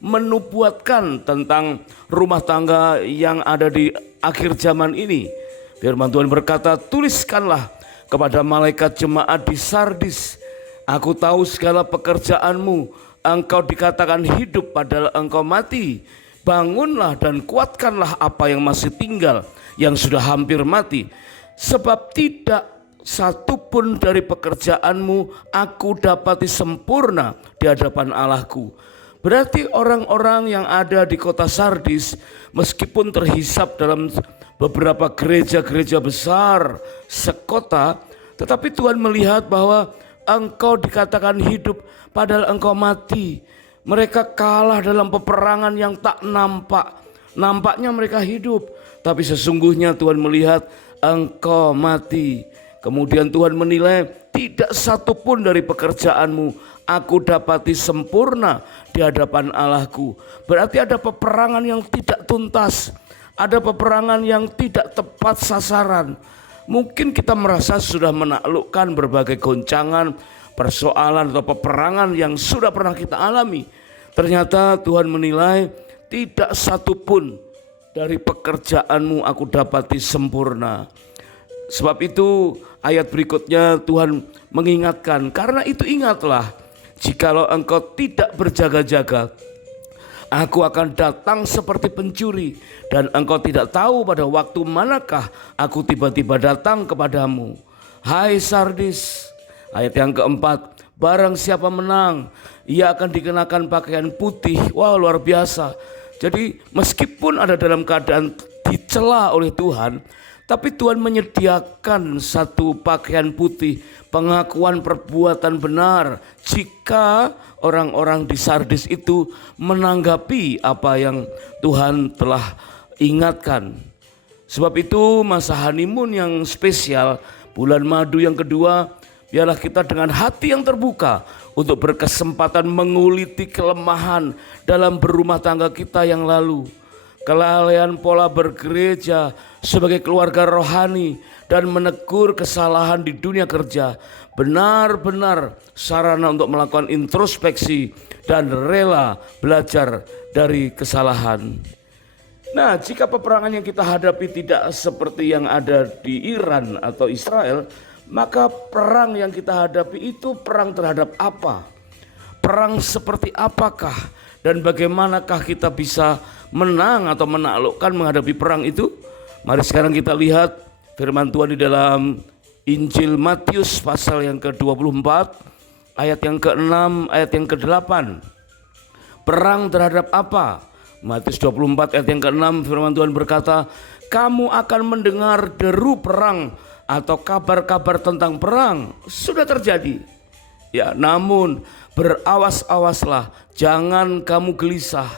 menubuatkan tentang rumah tangga yang ada di akhir zaman ini. Firman Tuhan berkata, tuliskanlah kepada malaikat jemaat di Sardis, aku tahu segala pekerjaanmu, engkau dikatakan hidup padahal engkau mati. Bangunlah dan kuatkanlah apa yang masih tinggal, yang sudah hampir mati. Sebab tidak satupun dari pekerjaanmu aku dapati sempurna di hadapan Allahku. Berarti orang-orang yang ada di kota Sardis, meskipun terhisap dalam beberapa gereja-gereja besar sekota, tetapi Tuhan melihat bahwa engkau dikatakan hidup padahal engkau mati. Mereka kalah dalam peperangan yang tak nampak. Nampaknya mereka hidup, tapi sesungguhnya Tuhan melihat engkau mati. Kemudian Tuhan menilai tidak satupun dari pekerjaanmu aku dapati sempurna di hadapan Allahku. Berarti ada peperangan yang tidak tuntas. Ada peperangan yang tidak tepat sasaran. Mungkin kita merasa sudah menaklukkan berbagai goncangan, persoalan atau peperangan yang sudah pernah kita alami. Ternyata Tuhan menilai tidak satupun dari pekerjaanmu aku dapati sempurna. Sebab itu ayat berikutnya Tuhan mengingatkan, karena itu ingatlah, jikalau engkau tidak berjaga-jaga, aku akan datang seperti pencuri, dan engkau tidak tahu pada waktu manakah aku tiba-tiba datang kepadamu. Hai Sardis, ayat yang keempat, barang siapa menang, ia akan dikenakan pakaian putih. Wah, luar biasa. Jadi meskipun ada dalam keadaan dicela oleh Tuhan, tapi Tuhan menyediakan satu pakaian putih, pengakuan perbuatan benar, jika orang-orang di Sardis itu menanggapi apa yang Tuhan telah ingatkan. Sebab itu masa honeymoon yang spesial, bulan madu yang kedua, biarlah kita dengan hati yang terbuka untuk berkesempatan menguliti kelemahan dalam berumah tangga kita yang lalu. Kelalaian pola bergereja sebagai keluarga rohani dan menegur kesalahan di dunia kerja benar-benar sarana untuk melakukan introspeksi dan rela belajar dari kesalahan. Nah, jika peperangan yang kita hadapi tidak seperti yang ada di Iran atau Israel, maka perang yang kita hadapi itu perang terhadap apa? Perang seperti apakah? Dan bagaimanakah kita bisa menang atau menaklukkan menghadapi perang itu? Mari sekarang kita lihat firman Tuhan di dalam Injil Matius pasal yang ke-24, ayat yang ke-6, ayat yang ke-8. Perang terhadap apa? Matius 24 ayat yang ke-6, firman Tuhan berkata, kamu akan mendengar deru perang atau kabar-kabar tentang perang. Sudah terjadi. Ya, namun berawas-awaslah, jangan kamu gelisah,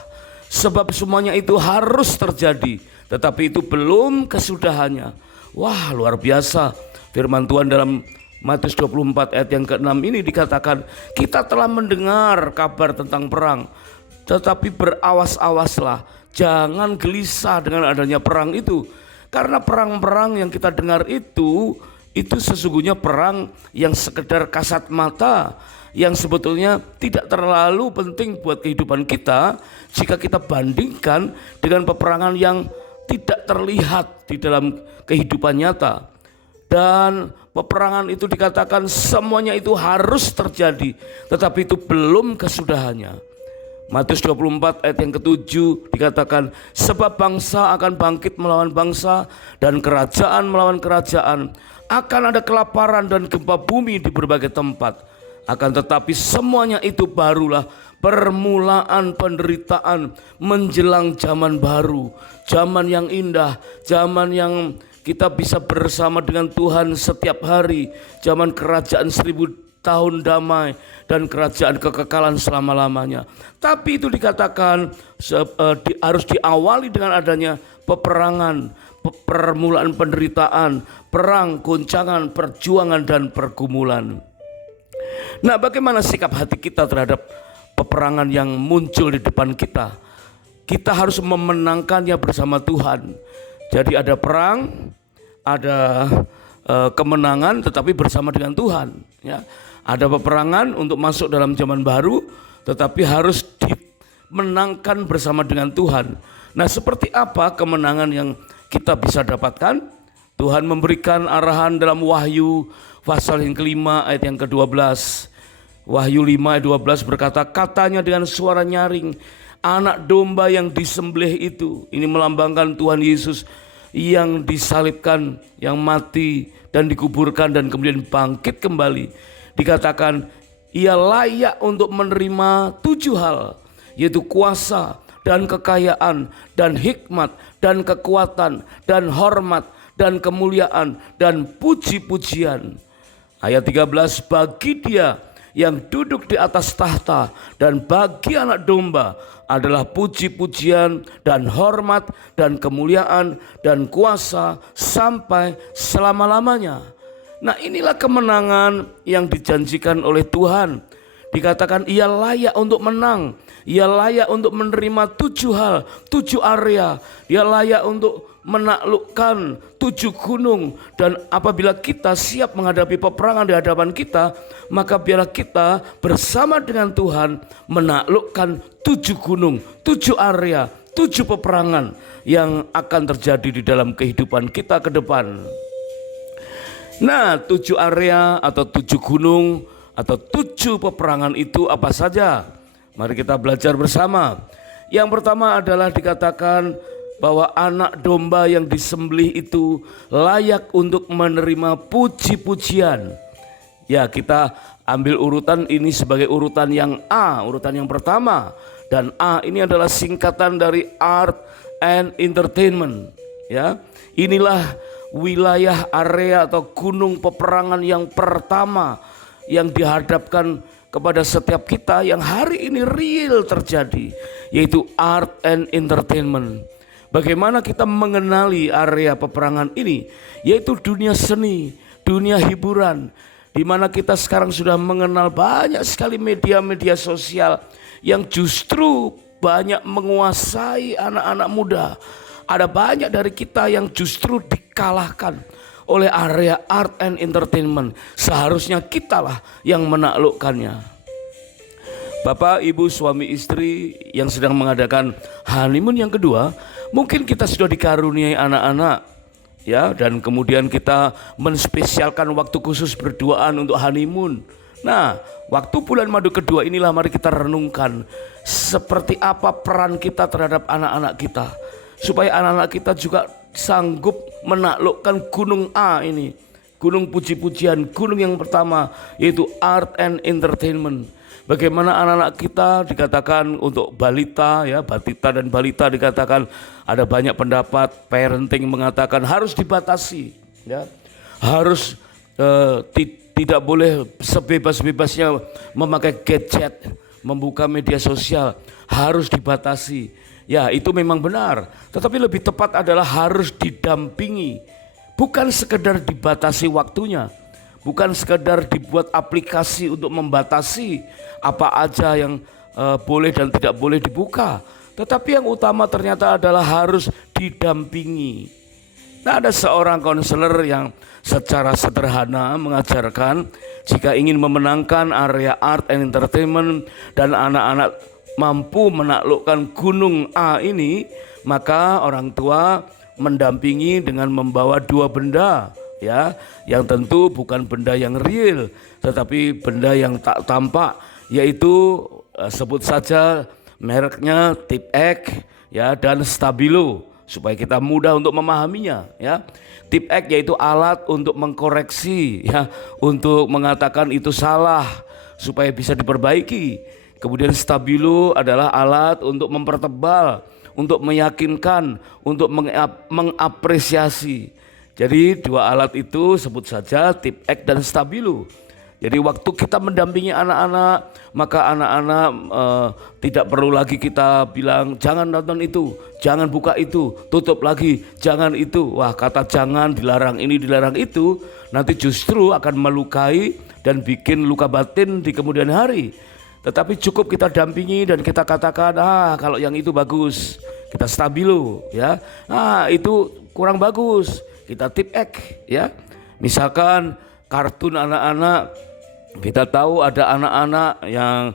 sebab semuanya itu harus terjadi, tetapi itu belum kesudahannya. Wah, luar biasa. Firman Tuhan dalam Matius 24 ayat yang ke-6 ini dikatakan, kita telah mendengar kabar tentang perang, tetapi berawas-awaslah, jangan gelisah dengan adanya perang itu. Karena perang-perang yang kita dengar itu sesungguhnya perang yang sekedar kasat mata, yang sebetulnya tidak terlalu penting buat kehidupan kita jika kita bandingkan dengan peperangan yang tidak terlihat di dalam kehidupan nyata. Dan peperangan itu dikatakan semuanya itu harus terjadi, tetapi itu belum kesudahannya. Matius 24 ayat yang ke-7 dikatakan, sebab bangsa akan bangkit melawan bangsa dan kerajaan melawan kerajaan. Akan ada kelaparan dan gempa bumi di berbagai tempat. Akan tetapi semuanya itu barulah permulaan penderitaan menjelang zaman baru. Zaman yang indah, zaman yang kita bisa bersama dengan Tuhan setiap hari. Zaman kerajaan 1000 tahun damai dan kerajaan kekekalan selama-lamanya. Tapi itu dikatakan harus diawali dengan adanya peperangan, permulaan penderitaan, perang, goncangan, perjuangan, dan pergumulan. Nah, bagaimana sikap hati kita terhadap peperangan yang muncul di depan kita? Kita harus memenangkannya bersama Tuhan. Jadi ada perang, ada kemenangan, tetapi bersama dengan Tuhan. Ya, ada peperangan untuk masuk dalam zaman baru, tetapi harus menangkan bersama dengan Tuhan. Nah, seperti apa kemenangan yang kita bisa dapatkan? Tuhan memberikan arahan dalam Wahyu pasal yang kelima ayat yang ke-12. Wahyu 5 ayat 12 berkata, katanya dengan suara nyaring, anak domba yang disembelih itu, ini melambangkan Tuhan Yesus yang disalibkan, yang mati dan dikuburkan dan kemudian bangkit kembali. Dikatakan ia layak untuk menerima 7 hal, yaitu kuasa dan kekayaan dan hikmat dan kekuatan dan hormat dan kemuliaan dan puji-pujian. Ayat 13, bagi dia yang duduk di atas tahta dan bagi anak domba adalah puji-pujian dan hormat dan kemuliaan dan kuasa sampai selama-lamanya. Nah, inilah kemenangan yang dijanjikan oleh Tuhan. Dikatakan ia layak untuk menang, ia layak untuk menerima 7 hal, 7 area, dia layak untuk menaklukkan 7 gunung. Dan apabila kita siap menghadapi peperangan di hadapan kita, maka biarlah kita bersama dengan Tuhan menaklukkan 7 gunung, 7 area, 7 peperangan yang akan terjadi di dalam kehidupan kita ke depan. Nah, 7 area atau 7 gunung atau 7 peperangan itu apa saja? Mari kita belajar bersama. Yang pertama adalah dikatakan bahwa anak domba yang disembelih itu layak untuk menerima puji-pujian. Ya, kita ambil urutan ini sebagai urutan yang A, urutan yang pertama. Dan A ini adalah singkatan dari Art and Entertainment. Ya, inilah wilayah area atau gunung peperangan yang pertama yang dihadapkan kepada setiap kita yang hari ini real terjadi, yaitu Art and Entertainment. Bagaimana kita mengenali area peperangan ini, yaitu dunia seni, dunia hiburan, di mana kita sekarang sudah mengenal banyak sekali media-media sosial yang justru banyak menguasai anak-anak muda. Ada banyak dari kita yang justru dikalahkan oleh area art and entertainment. Seharusnya kitalah yang menaklukkannya. Bapak, ibu, suami, istri yang sedang mengadakan honeymoon yang kedua, mungkin kita sudah dikaruniai anak-anak, ya, dan kemudian kita menspesialkan waktu khusus berduaan untuk honeymoon. Nah, waktu bulan madu kedua inilah mari kita renungkan seperti apa peran kita terhadap anak-anak kita, supaya anak-anak kita juga sanggup menaklukkan gunung A ini, gunung puji-pujian, gunung yang pertama yaitu art and entertainment. Bagaimana anak-anak kita dikatakan untuk balita, ya, batita dan balita dikatakan ada banyak pendapat parenting mengatakan harus dibatasi, ya, harus tidak boleh sebebas-bebasnya memakai gadget, membuka media sosial, harus dibatasi. Ya, itu memang benar, tetapi lebih tepat adalah harus didampingi, bukan sekedar dibatasi waktunya, bukan sekedar dibuat aplikasi untuk membatasi apa aja yang boleh dan tidak boleh dibuka, tetapi yang utama ternyata adalah harus didampingi. Nah, ada seorang konselor yang secara sederhana mengajarkan jika ingin memenangkan area art and entertainment dan anak-anak mampu menaklukkan gunung A ini, maka orang tua mendampingi dengan membawa 2 benda, ya, yang tentu bukan benda yang real, tetapi benda yang tak tampak, yaitu sebut saja mereknya Tip-X, ya, dan Stabilo, supaya kita mudah untuk memahaminya, ya. Tip-X yaitu alat untuk mengkoreksi, ya, untuk mengatakan itu salah supaya bisa diperbaiki. Kemudian Stabilo adalah alat untuk mempertebal, untuk meyakinkan, untuk mengapresiasi. Jadi 2 alat itu sebut saja Tip-X dan Stabilo. Jadi waktu kita mendampingi anak-anak, maka anak-anak tidak perlu lagi kita bilang jangan nonton itu, jangan buka itu, tutup lagi, jangan itu. Wah, kata jangan, dilarang ini, dilarang itu, nanti justru akan melukai dan bikin luka batin di kemudian hari. Tetapi cukup kita dampingi dan kita katakan, kalau yang itu bagus, kita Stabilo, ya. Itu kurang bagus, kita Tip-X, ya. Misalkan kartun anak-anak, kita tahu ada anak-anak yang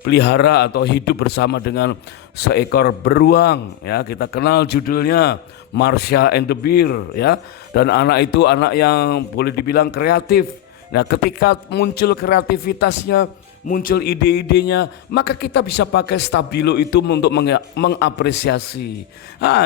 pelihara atau hidup bersama dengan seekor beruang, ya. Kita kenal judulnya Marsha and the Bear, ya. Dan anak itu anak yang boleh dibilang kreatif. Nah, ketika muncul kreativitasnya, muncul ide-idenya, maka kita bisa pakai stabilo itu untuk mengapresiasi.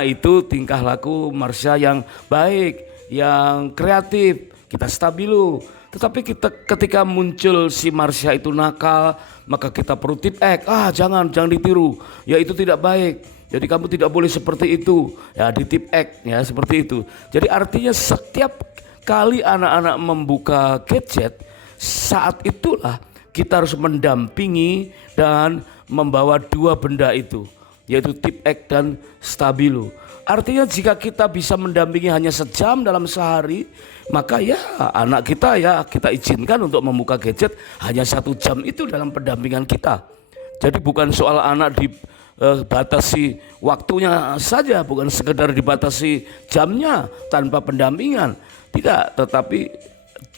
Itu tingkah laku Marsha yang baik, yang kreatif. Kita stabilo. Tetapi ketika muncul si Marsha itu nakal, maka kita perlu tip X. Jangan ditiru. Ya, itu tidak baik. Jadi kamu tidak boleh seperti itu. Ya, di tip X, ya, seperti itu. Jadi artinya setiap kali anak-anak membuka gadget, saat itulah kita harus mendampingi dan membawa dua benda itu, yaitu tip X dan stabilo. Artinya jika kita bisa mendampingi hanya sejam dalam sehari, maka ya anak kita, ya kita izinkan untuk membuka gadget hanya 1 jam itu dalam pendampingan kita. Jadi bukan soal anak dibatasi waktunya saja, bukan sekedar dibatasi jamnya tanpa pendampingan. Tidak, tetapi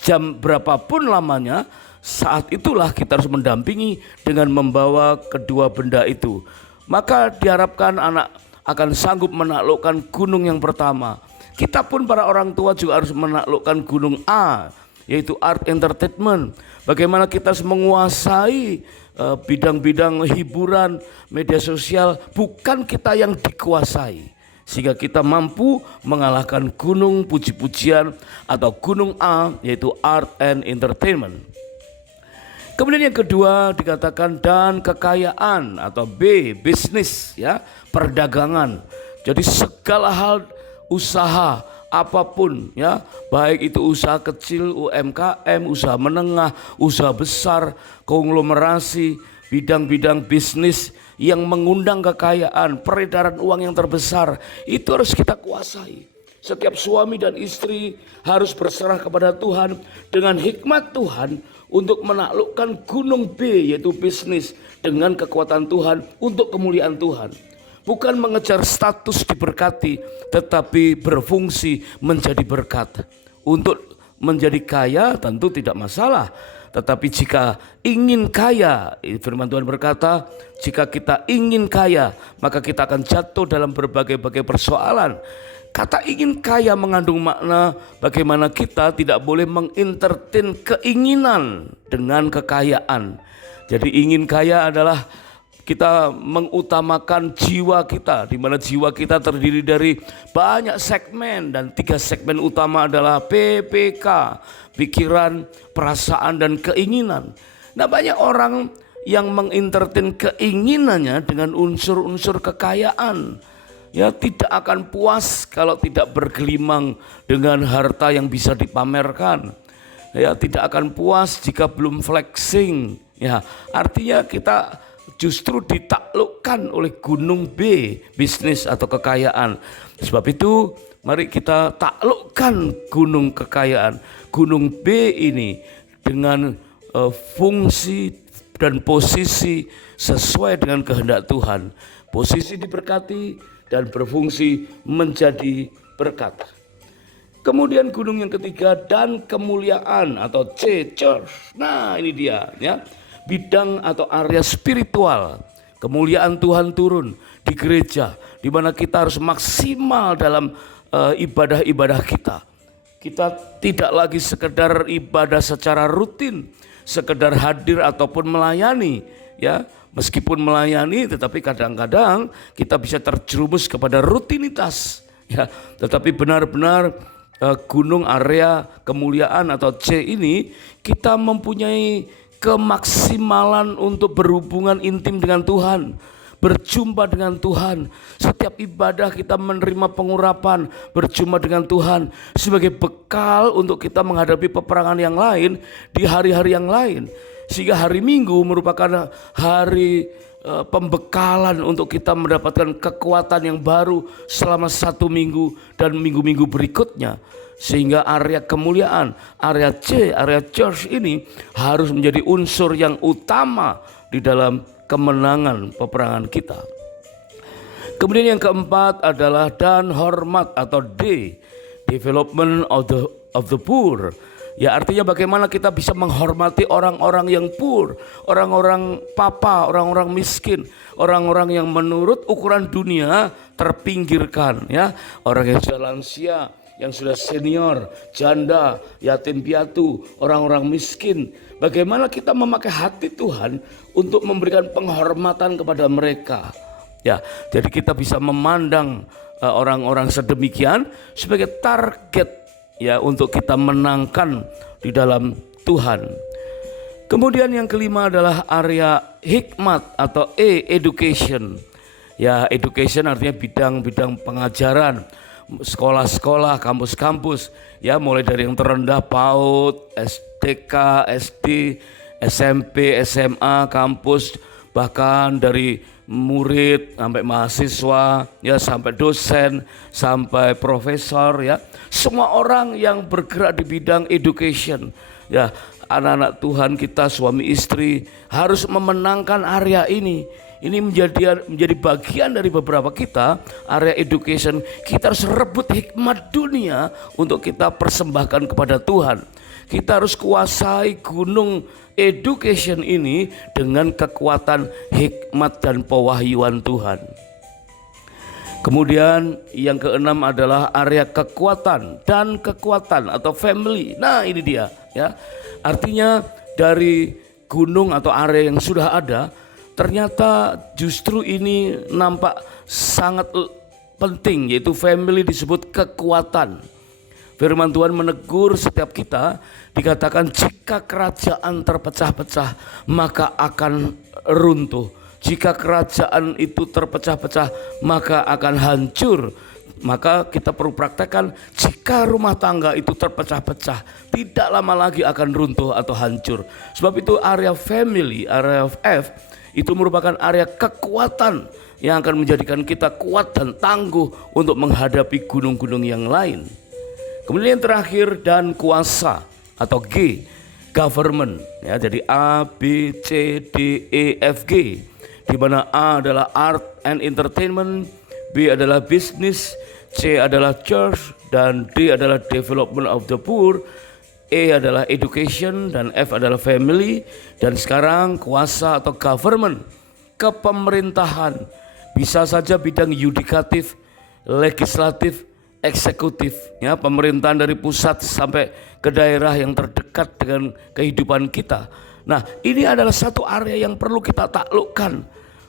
jam berapapun lamanya, saat itulah kita harus mendampingi dengan membawa kedua benda itu. Maka diharapkan anak akan sanggup menaklukkan gunung yang pertama. Kita pun para orang tua juga harus menaklukkan gunung A, yaitu art entertainment. Bagaimana kita harus menguasai bidang-bidang hiburan, media sosial, bukan kita yang dikuasai. Sehingga kita mampu mengalahkan gunung puji-pujian atau gunung A, yaitu art and entertainment. Kemudian yang kedua dikatakan dan kekayaan atau B, bisnis, ya, perdagangan. Jadi segala hal usaha apapun, ya, baik itu usaha kecil, UMKM, usaha menengah, usaha besar, konglomerasi, bidang-bidang bisnis yang mengundang kekayaan, peredaran uang yang terbesar, itu harus kita kuasai. Setiap suami dan istri harus berserah kepada Tuhan dengan hikmat Tuhan untuk menaklukkan gunung B, yaitu bisnis, dengan kekuatan Tuhan untuk kemuliaan Tuhan. Bukan mengejar status diberkati, tetapi berfungsi menjadi berkat. Untuk menjadi kaya tentu tidak masalah, tetapi jika ingin kaya, firman Tuhan berkata, jika kita ingin kaya, maka kita akan jatuh dalam berbagai-bagai persoalan. Kata ingin kaya mengandung makna bagaimana kita tidak boleh mengentertain keinginan dengan kekayaan. Jadi ingin kaya adalah kita mengutamakan jiwa kita, di mana jiwa kita terdiri dari banyak segmen, dan 3 segmen utama adalah PPK, pikiran, perasaan, dan keinginan. Nah, banyak orang yang mengentertain keinginannya dengan unsur-unsur kekayaan. Ya, tidak akan puas kalau tidak bergelimang dengan harta yang bisa dipamerkan. Ya, tidak akan puas jika belum flexing. Ya, artinya kita justru ditaklukkan oleh gunung B, bisnis atau kekayaan. Sebab itu mari kita taklukkan gunung kekayaan, gunung B ini dengan fungsi dan posisi sesuai dengan kehendak Tuhan. Posisi diberkati dan berfungsi menjadi berkat. Kemudian gunung yang ketiga dan kemuliaan atau C, church. Nah, ini dia, ya. Bidang atau area spiritual. Kemuliaan Tuhan turun di gereja, di mana kita harus maksimal dalam ibadah-ibadah kita. Kita tidak lagi sekedar ibadah secara rutin, sekedar hadir ataupun melayani, ya. Meskipun melayani, tetapi kadang-kadang kita bisa terjerumus kepada rutinitas, ya. Tetapi benar-benar gunung area kemuliaan atau C ini kita mempunyai kemaksimalan untuk berhubungan intim dengan Tuhan, berjumpa dengan Tuhan. Setiap ibadah kita menerima pengurapan, berjumpa dengan Tuhan sebagai bekal untuk kita menghadapi peperangan yang lain di hari-hari yang lain. Sehingga hari Minggu merupakan hari pembekalan untuk kita mendapatkan kekuatan yang baru selama 1 minggu dan minggu-minggu berikutnya. Sehingga area kemuliaan, area C, area church ini harus menjadi unsur yang utama di dalam kemenangan peperangan kita. Kemudian yang keempat adalah dan hormat atau D, development of the poor. Ya, artinya bagaimana kita bisa menghormati orang-orang yang poor, orang-orang papa, orang-orang miskin, orang-orang yang menurut ukuran dunia terpinggirkan, ya. Orang yang sudah lansia, yang sudah senior, janda, yatim piatu, orang-orang miskin. Bagaimana kita memakai hati Tuhan untuk memberikan penghormatan kepada mereka. Ya, jadi kita bisa memandang orang-orang sedemikian sebagai target, ya, untuk kita menangkan di dalam Tuhan. Kemudian yang kelima adalah area hikmat atau education. Ya, education artinya bidang-bidang pengajaran, sekolah-sekolah, kampus-kampus, ya, mulai dari yang terendah PAUD, STK, SD, SMP, SMA, kampus, bahkan dari murid sampai mahasiswa, ya, sampai dosen, sampai profesor, ya. Semua orang yang bergerak di bidang education, ya, anak-anak Tuhan kita, suami istri harus memenangkan area ini. Ini menjadi bagian dari beberapa kita, area education. Kita harus rebut hikmat dunia untuk kita persembahkan kepada Tuhan. Kita harus kuasai gunung education ini dengan kekuatan hikmat dan pewahyuan Tuhan. Kemudian yang keenam adalah area kekuatan dan kekuatan atau family. Nah, ini dia, ya. Artinya dari gunung atau area yang sudah ada, ternyata justru ini nampak sangat penting, yaitu family disebut kekuatan. Firman Tuhan menegur setiap kita, dikatakan jika kerajaan terpecah-pecah maka akan runtuh. Jika kerajaan itu terpecah-pecah maka akan hancur. Maka kita perlu praktekkan, jika rumah tangga itu terpecah-pecah tidak lama lagi akan runtuh atau hancur. Sebab itu area family, area of F, itu merupakan area kekuatan yang akan menjadikan kita kuat dan tangguh untuk menghadapi gunung-gunung yang lain. Kemudian yang terakhir dan kuasa atau G, government, ya. Jadi A, B, C, D, E, F, G, di mana A adalah art and entertainment, B adalah business, C adalah church, dan D adalah development of the poor, E adalah education, dan F adalah family. Dan sekarang kuasa atau government, kepemerintahan, bisa saja bidang yudikatif, legislatif, eksekutif, ya, pemerintahan dari pusat sampai ke daerah yang terdekat dengan kehidupan kita. Nah, ini adalah satu area yang perlu kita taklukkan.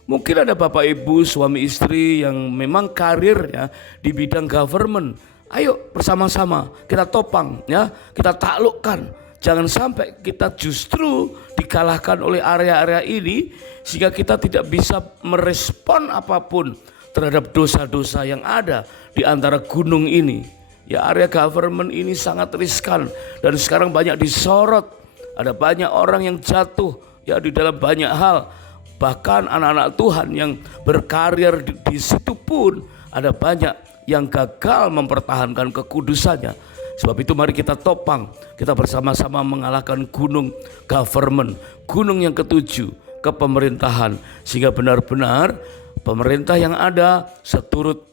Mungkin ada bapak ibu suami istri yang memang karirnya di bidang government. Ayo bersama-sama kita topang, ya, kita taklukkan. Jangan sampai kita justru dikalahkan oleh area-area ini sehingga kita tidak bisa merespon apapun terhadap dosa-dosa yang ada di antara gunung ini. Ya, area government ini sangat riskan dan sekarang banyak disorot. Ada banyak orang yang jatuh, ya, di dalam banyak hal. Bahkan anak-anak Tuhan yang berkarir di situ pun ada banyak yang gagal mempertahankan kekudusannya. Sebab itu mari kita topang, kita bersama-sama mengalahkan gunung government, gunung yang ketujuh, kepemerintahan, sehingga benar-benar pemerintah yang ada seturut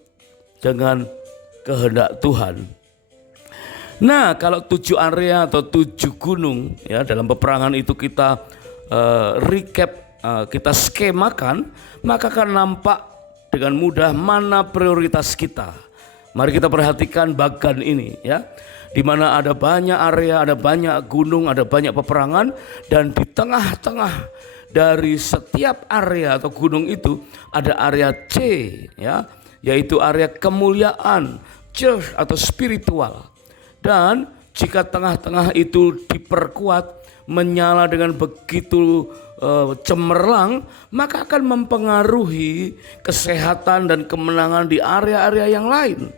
dengan kehendak Tuhan. Nah, kalau 7 area atau 7 gunung, ya, dalam peperangan itu kita recap, kita skemakan, maka akan nampak dengan mudah mana prioritas kita. Mari kita perhatikan bagan ini, ya, di mana ada banyak area, ada banyak gunung, ada banyak peperangan, dan di tengah-tengah dari setiap area atau gunung itu ada area C, ya, yaitu area kemuliaan, church atau spiritual. Dan jika tengah-tengah itu diperkuat, menyala dengan begitu cemerlang, maka akan mempengaruhi kesehatan dan kemenangan di area-area yang lain.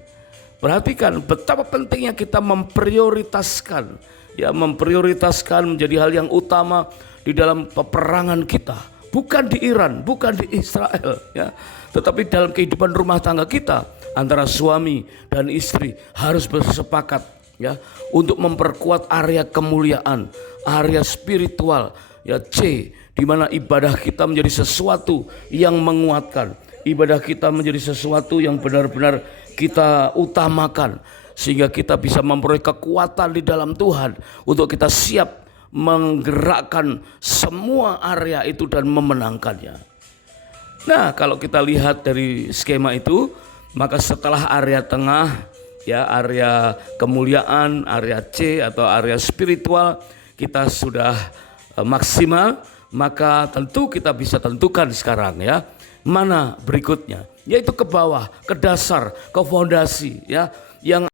Perhatikan betapa pentingnya kita memprioritaskan, ya, memprioritaskan menjadi hal yang utama di dalam peperangan kita. Bukan di Iran, bukan di Israel, ya, tetapi dalam kehidupan rumah tangga kita antara suami dan istri harus bersepakat, ya, untuk memperkuat area kemuliaan, area spiritual, ya, C, di mana ibadah kita menjadi sesuatu yang menguatkan, ibadah kita menjadi sesuatu yang benar-benar kita utamakan. sehingga kita bisa memperoleh kekuatan di dalam Tuhan untuk kita siap menggerakkan semua area itu dan memenangkannya. Nah, kalau kita lihat dari skema itu, maka setelah area tengah, ya area kemuliaan, area C atau area spiritual kita sudah maksimal, maka tentu kita bisa tentukan sekarang ya, mana berikutnya, yaitu ke bawah, ke dasar, ke fondasi ya, yang